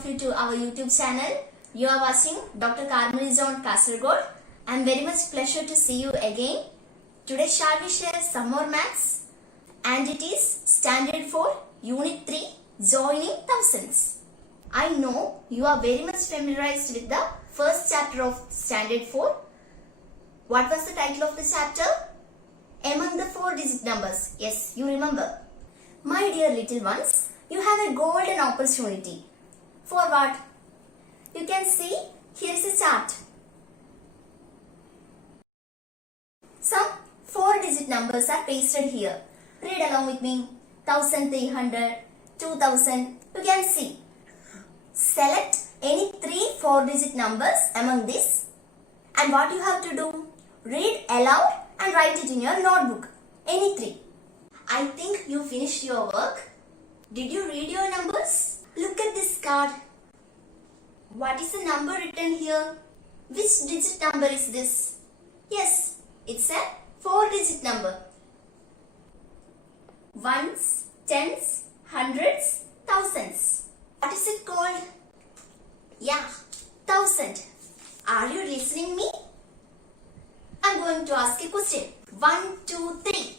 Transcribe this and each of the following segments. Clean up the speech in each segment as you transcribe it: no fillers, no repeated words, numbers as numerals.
of you to our YouTube channel. You are watching Dr. Carmel John Kasaragod. I am very much pleasure to see you again. Today shall we share some more maths, and it is Standard 4 Unit 3 Joining Thousands. I know you are very much familiarized with the first chapter of Standard 4. What was the title of the chapter? Among the 4-digit numbers. Yes, you remember. My dear little ones, you have a golden opportunity. For what? You can see here is a chart. Some 4-digit numbers are pasted here. Read along with me. 1300, 2000. You can see. Select any 3 4-digit numbers among these. And what you have to do? Read aloud and write it in your notebook. Any 3. I think you finished your work. Did you read your numbers? Look at this card. What is the number written here? Which digit number is this? Yes, it's a 4-digit number. Ones, tens, hundreds, thousands. What is it called? Yeah, 1000. Are you listening me? I'm going to ask a question. 1, 2, 3.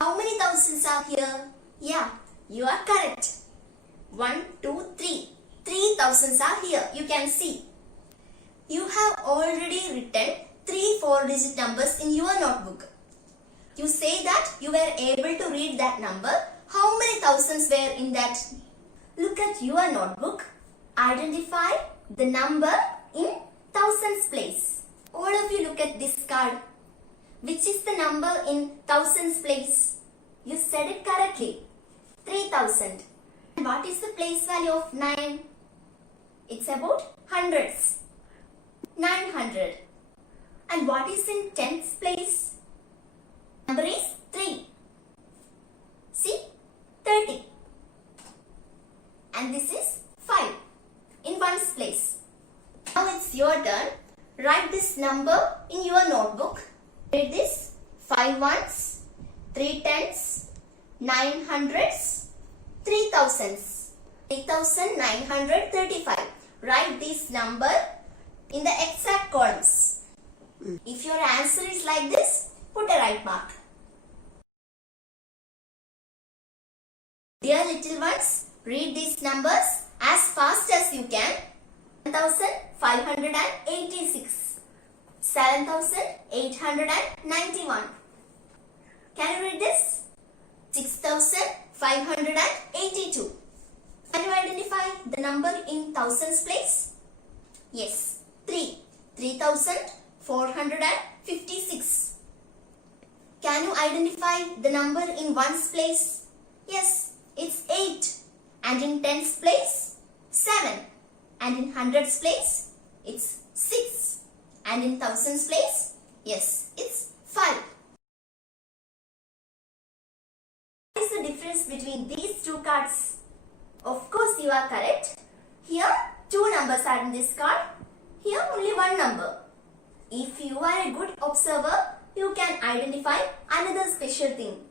How many thousands are here? Yeah, you are correct. 1, 2, 3. 3 thousands are here. You can see. You have already written 3 4-digit numbers in your notebook. You say that you were able to read that number. How many thousands were in that? Look at your notebook. Identify the number in thousands place. All of you look at this card. Which is the number in thousands place? You said it correctly. 3000. And what is the place value of 9? It's about hundreds. 900. And what is in tens place? Number is 3. See? 30. And this is 5 in ones place. Now it's your turn. Write this number in your notebook. Read this. 5 ones, 3 tens, 9 hundreds, 3 thousands. 3935. Write this number in the exact columns. If your answer is like this, put a right mark. Dear little ones, read these numbers as fast as you can. 7586, 7891. Can you read this? 6582. Can you identify the number in thousands place? Yes, 3. 3456. Can you identify the number in ones place? Yes, it's 8. And in tens place? 7. And in hundreds place? It's 6. And in thousands place? Yes, it's 5. What is the difference between these two cards? Of course, you are correct. Here, 2 numbers are in this card. Here, only 1 number. If you are a good observer, you can identify another special thing.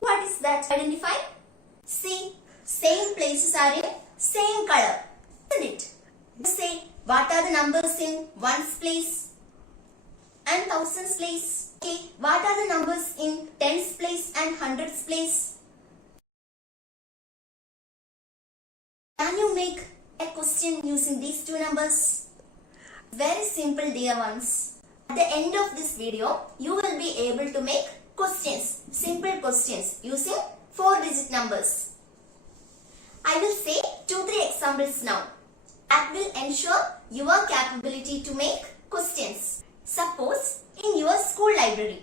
What is that? Identify? See, same places are in same color, isn't it? Say, what are the numbers in ones place and thousands place? Okay, what are the numbers in tens place and hundreds place? Can you make a question using these 2 numbers? Very simple, dear ones. At the end of this video, you will be able to make questions, simple questions using 4-digit numbers. I will say 2-3 examples now. That will ensure your capability to make questions. Suppose in your school library,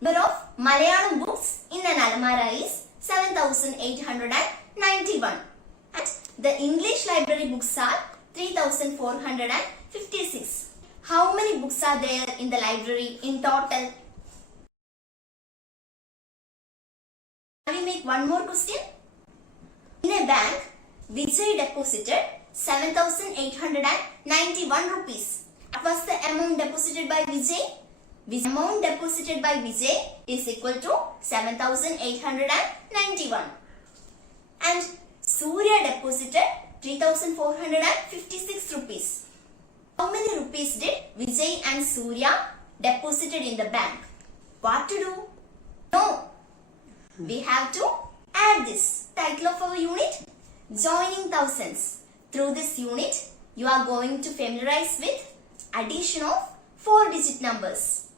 number of Malayalam books in an almara is 7891. And the English library books are 3456. How many books are there in the library in total? Can we make one more question? In a bank, Vijay deposited 7,891 rupees. What was the amount deposited by Vijay? The amount deposited by Vijay is equal to 7,891. And Surya deposited 3,456 rupees. How many rupees did Vijay and Surya deposited in the bank? What to do? No. We have to add this. Title of our unit? Joining thousands. Through this unit, you are going to familiarize with addition of 4-digit numbers.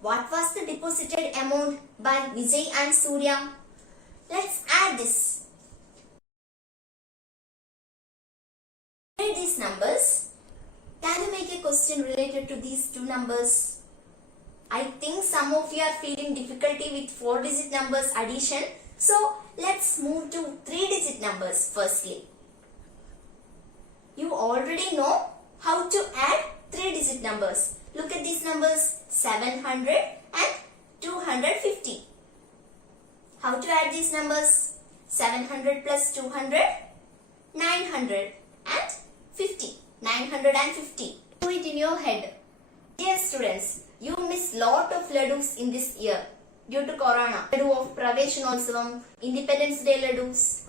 What was the deposited amount by Vijay and Surya? Let's add this. Add these numbers. Can you make a question related to these two numbers? I think some of you are feeling difficulty with 4-digit numbers addition. So let's move to 3-digit numbers firstly. You already know how to add 3-digit numbers. Look at these numbers 700 and 250. How to add these numbers? 700 plus 200, 900 and 50. 950. Do it in your head. Dear students, you missed lot of ladus in this year due to Corona. Ladu of Praveshanotsavam, Independence Day ladus,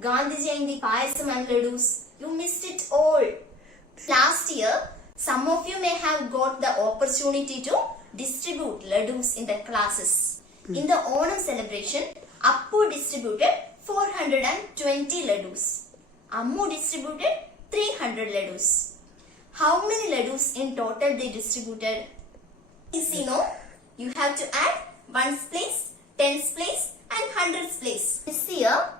Gandhi Jayanti Payasam and ladus. You missed it all. Last year, some of you may have got the opportunity to distribute ladus in the classes. In the Onam celebration, Appu distributed 420 ladus. Ammu distributed 300 ladus. How many ladus in total they distributed? Easy, no? You have to add 1's place, 10's place and 100's place. This year,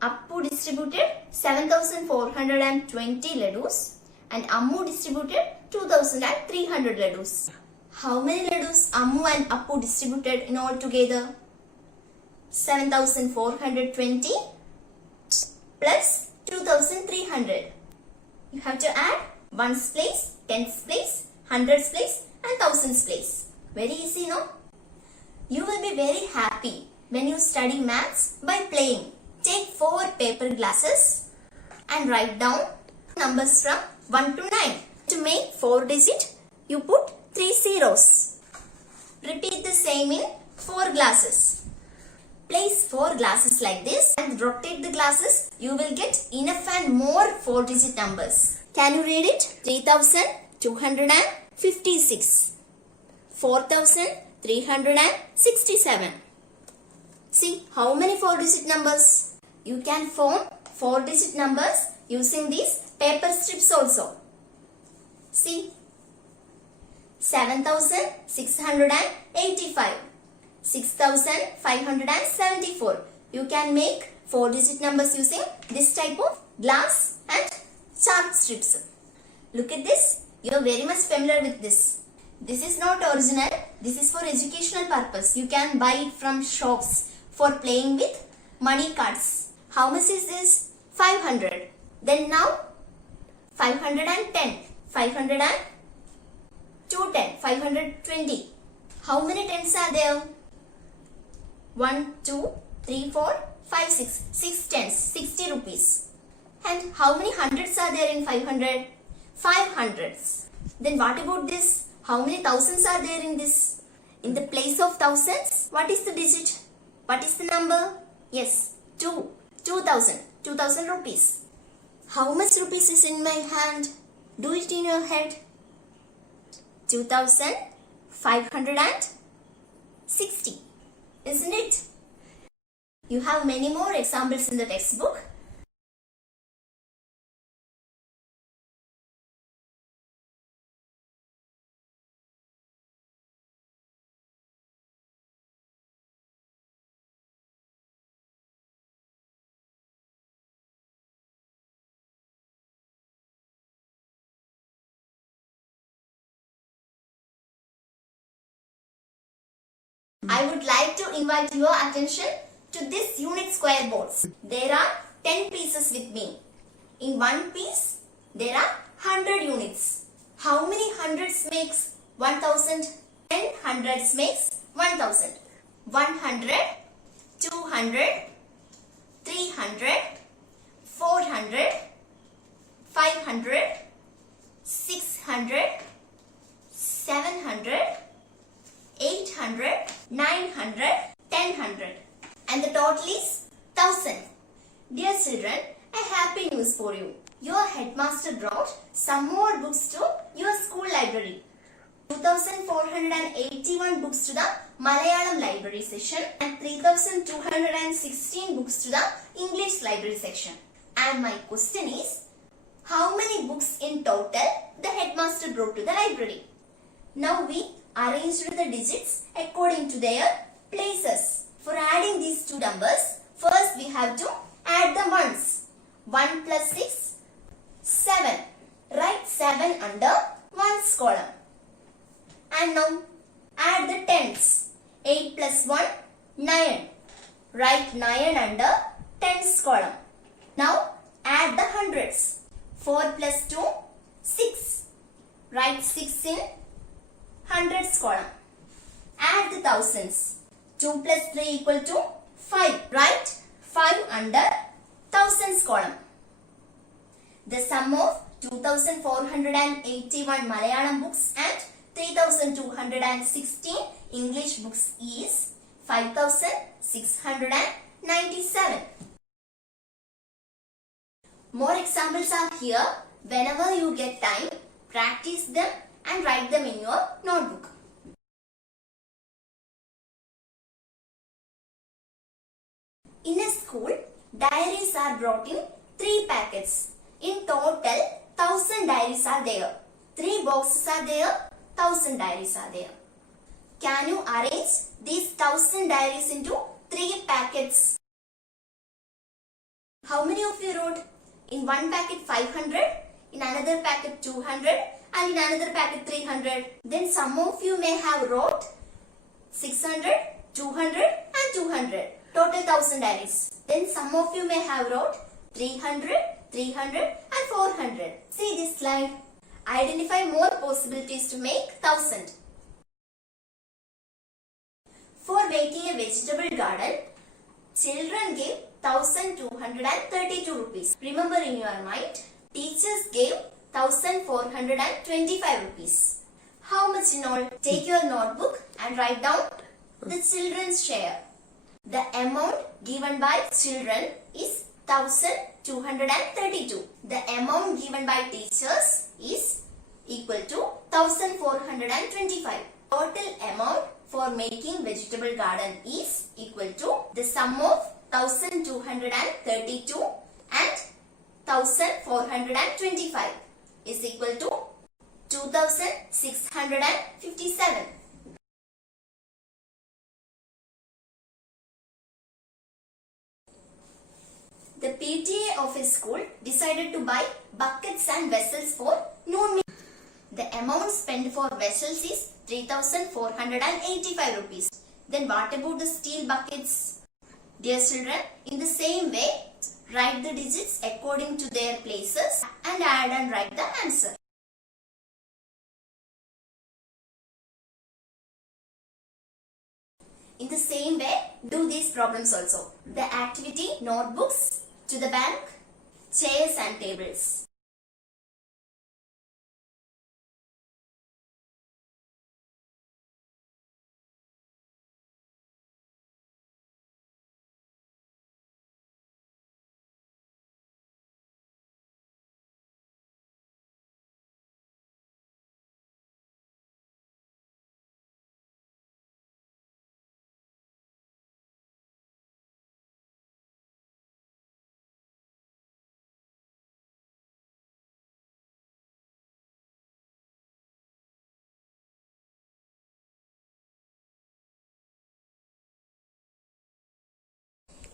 Appu distributed 7,420 ladus and Ammu distributed 2,300 ladus. How many ladus Ammu and Appu distributed in all together? 7,420 plus 2,300. You have to add 1's place, 10's place, 100's place and 1000's place. Very easy, no? You will be very happy when you study maths by playing. Take 4 paper glasses and write down numbers from 1 to 9. To make 4 digit, you put 3 zeros. Repeat the same in 4 glasses. Place 4 glasses like this and rotate the glasses. You will get enough and more 4-digit numbers. Can you read it? 3,256. 4,367. See how many 4-digit numbers? You can form 4-digit numbers using these paper strips also. See, 7,685. 6,574. You can make 4-digit numbers using this type of glass and chalk strips. Look at this. You are very much familiar with this. This is not original. This is for educational purpose. You can buy it from shops for playing with money cards. How much is this? 500. Then now 510. 510. 520. How many tens are there? 1, 2, 3, 4, 5, 6. 6 tens. 60 rupees. And how many hundreds are there in 500? 5 hundreds. Then what about this? How many thousands are there in this? In the place of thousands, what is the digit? What is the number? Yes, 2. 2,000. 2,000 rupees. How much rupees is in my hand? Do it in your head. 2,560. Isn't it? You have many more examples in the textbook. I would like to invite your attention to this unit square boards. There are 10 pieces with me. In one piece, there are 100 units. How many hundreds makes 1000? 10 hundreds makes 1000. 100, 200, 300, 400, 500, 600, 700, 800, 900, 1000. And the total is 1000. Dear children, a happy news for you. Your headmaster brought some more books to your school library. 2481 books to the Malayalam library section and 3216 books to the English library section. And my question is, how many books in total the headmaster brought to the library? Now we arranged the digits according to their places. For adding these two numbers, first we have to add the ones. 1 plus 6, 7. Write 7 under ones column. And now add the tens. 8 plus 1, 9. Write 9 under tens column. Now add the hundreds. 4 plus 2, 6. Write 6 in hundreds column. Add the thousands. 2 plus 3 equal to 5. Write 5 under thousands column. The sum of 2481 Malayalam books and 3216 English books is 5697. More examples are here. Whenever you get time, practice them and write them in your notebook. In a school, diaries are brought in 3 packets. In total, 1000 diaries are there. 3 boxes are there, 1000 diaries are there. Can you arrange these 1000 diaries into 3 packets? How many of you wrote? In one packet 500, in another packet 200 and in another packet 300. Then some of you may have wrote 600, 200 and 200. Total 1000 diaries. Then some of you may have wrote 300, 300 and 400. See this slide. Identify more possibilities to make 1000. For making a vegetable garden, children gave 1232 rupees. Remember in your mind, teachers gave 1425 rupees. How much in all? Take your notebook and write down the children's share. The amount given by children is 1232. The amount given by teachers is equal to 1425. Total amount for making vegetable garden is equal to the sum of 1232 and 1425 is equal to 2657. The PTA of a school decided to buy buckets and vessels for noon meal. The amount spent for vessels is 3485 rupees. Then what about the steel buckets? Dear children, in the same way, write the digits according to their places and add and write the answer. In the same way, do these problems also. The activity notebooks to the bank, chairs and tables.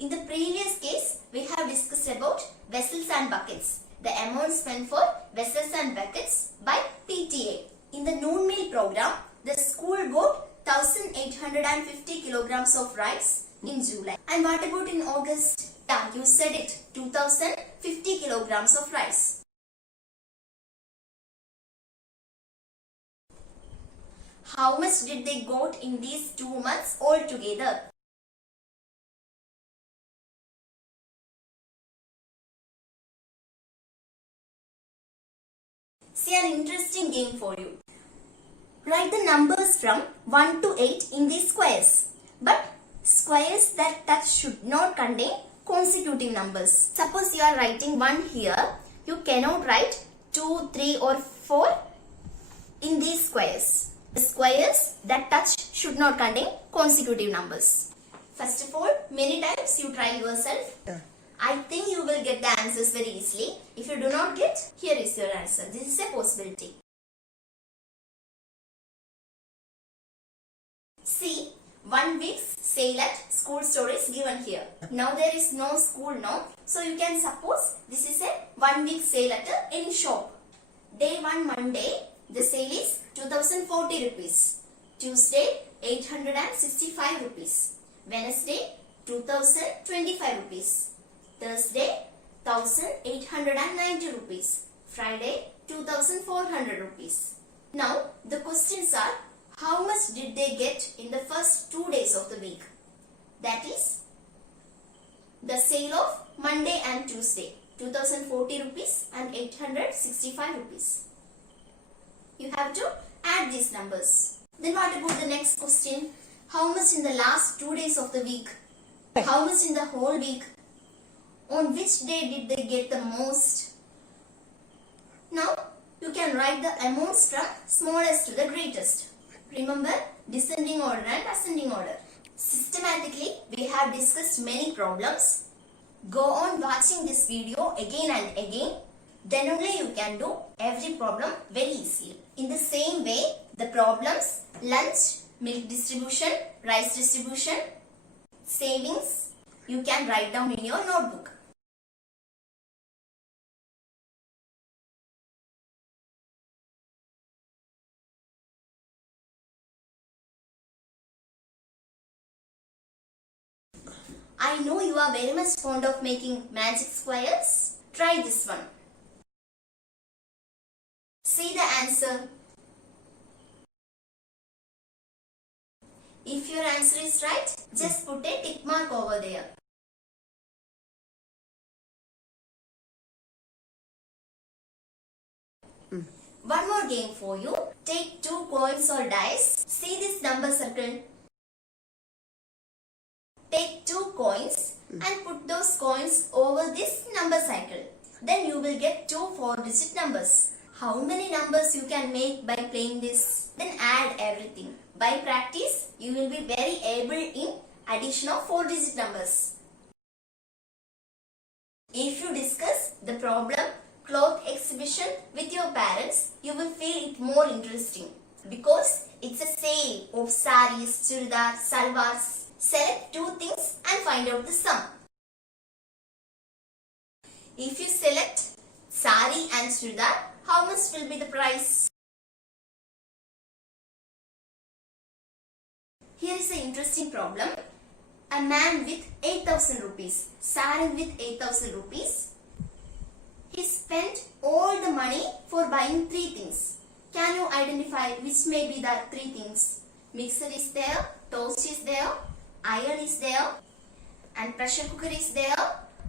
In the previous case, we have discussed about vessels and buckets. The amount spent for vessels and buckets by PTA. In the noon meal program, the school got 1850 kilograms of rice in July. And what about in August? Yeah, you said it, 2050 kilograms of rice. How much did they got in these 2 months altogether? See an interesting game for you. Write the numbers from 1 to 8 in these squares. But squares that touch should not contain consecutive numbers. Suppose you are writing 1 here, you cannot write 2, 3 or 4 in these squares. The squares that touch should not contain consecutive numbers. First of all, many times you try yourself. I think you will get the answers very easily. If you do not get, here is your answer. This is a possibility. See, 1 week's sale at school store is given here. Now there is no school now. So you can suppose this is a 1 week sale at any shop. Day 1 Monday, the sale is 2040 rupees. Tuesday, 865 rupees. Wednesday, 2025 rupees. Thursday, 1890 rupees. Friday, 2400 rupees. Now the questions are, how much did they get in the first 2 days of the week? That is the sale of Monday and Tuesday, 2040 rupees and 865 rupees. You have to add these numbers. Then what about the next question? How much in the last 2 days of the week? How much in the whole week? On which day did they get the most? Now you can write the amounts from smallest to the greatest. Remember, descending order and ascending order. Systematically, we have discussed many problems. Go on watching this video again and again. Then only you can do every problem very easily. In the same way, the problems lunch, milk distribution, rice distribution, savings, you can write down in your notebook. I know you are very much fond of making magic squares. Try this one. See the answer. If your answer is right, just put a tick mark over there. One more game for you. Take 2 coins or dice. See this number circle. Take 2 coins and put those coins over this number cycle. Then you will get 2 4-digit numbers. How many numbers you can make by playing this? Then add everything. By practice, you will be very able in addition of 4-digit numbers. If you discuss the problem cloth exhibition with your parents, you will feel it more interesting because it's a sale of saris, churidar, salwars. Select 2 things and find out the sum. If you select sari and churidar, how much will be the price? Here is an interesting problem. A man with 8,000 rupees, sari with 8,000 rupees, he spent all the money for buying 3 things. Can you identify which may be the 3 things? Mixer is there, toast is there, iron is there, and pressure cooker is there.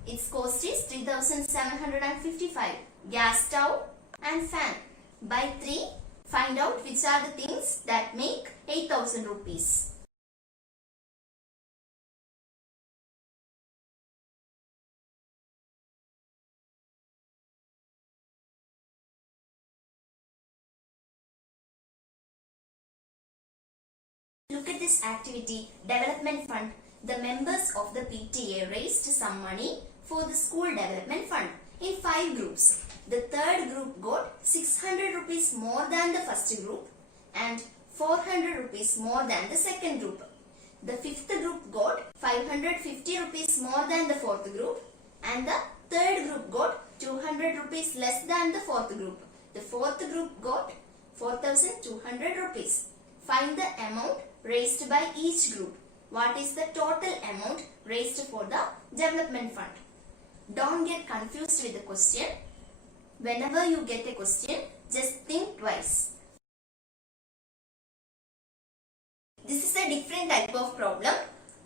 Its cost is 3,755. Gas stove and fan. By 3, find out which are the things that make 8,000 rupees. Look at this activity, Development Fund. The members of the PTA raised some money for the school development fund in 5 groups. The third group got 600 rupees more than the first group and 400 rupees more than the second group. The fifth group got 550 rupees more than the fourth group and the third group got 200 rupees less than the fourth group. The fourth group got 4,200 rupees. Find the amount raised by each group. What is the total amount raised for the development fund? Don't get confused with the question. Whenever you get a question, just think twice. This is a different type of problem.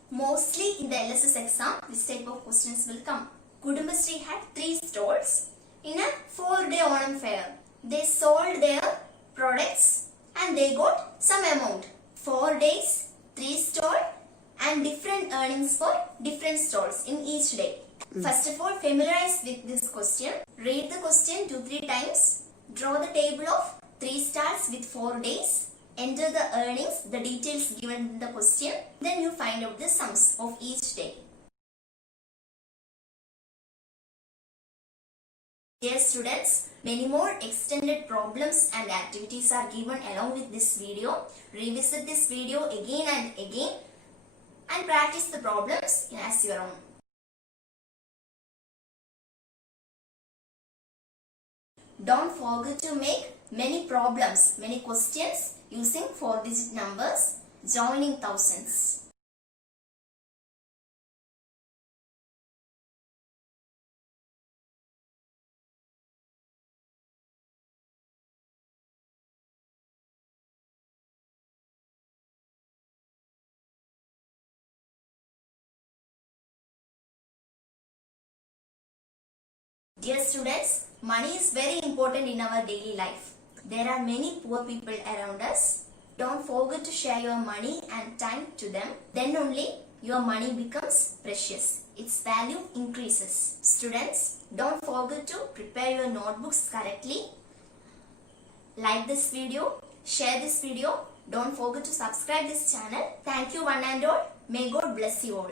Mostly in the LSS exam, this type of questions will come. Kudumbashree had 3 stalls in a 4-day Onam fair. They sold their products and they got some amount. 4 days, 3 stalls and different earnings for different stalls in each day. First of all, familiarize with this question. Read the question 2-3 times. Draw the table of 3 stars with 4 days. Enter the earnings, the details given in the question. Then you find out the sums of each day. Dear students, many more extended problems and activities are given along with this video. Revisit this video again and again and practice the problems as your own. Don't forget to make many problems, many questions using 4-digit numbers, joining thousands. Dear students, money is very important in our daily life. There are many poor people around us. Don't forget to share your money and time to them. Then only your money becomes precious. Its value increases. Students, don't forget to prepare your notebooks correctly. Like this video, share this video. Don't forget to subscribe this channel. Thank you one and all. May God bless you all.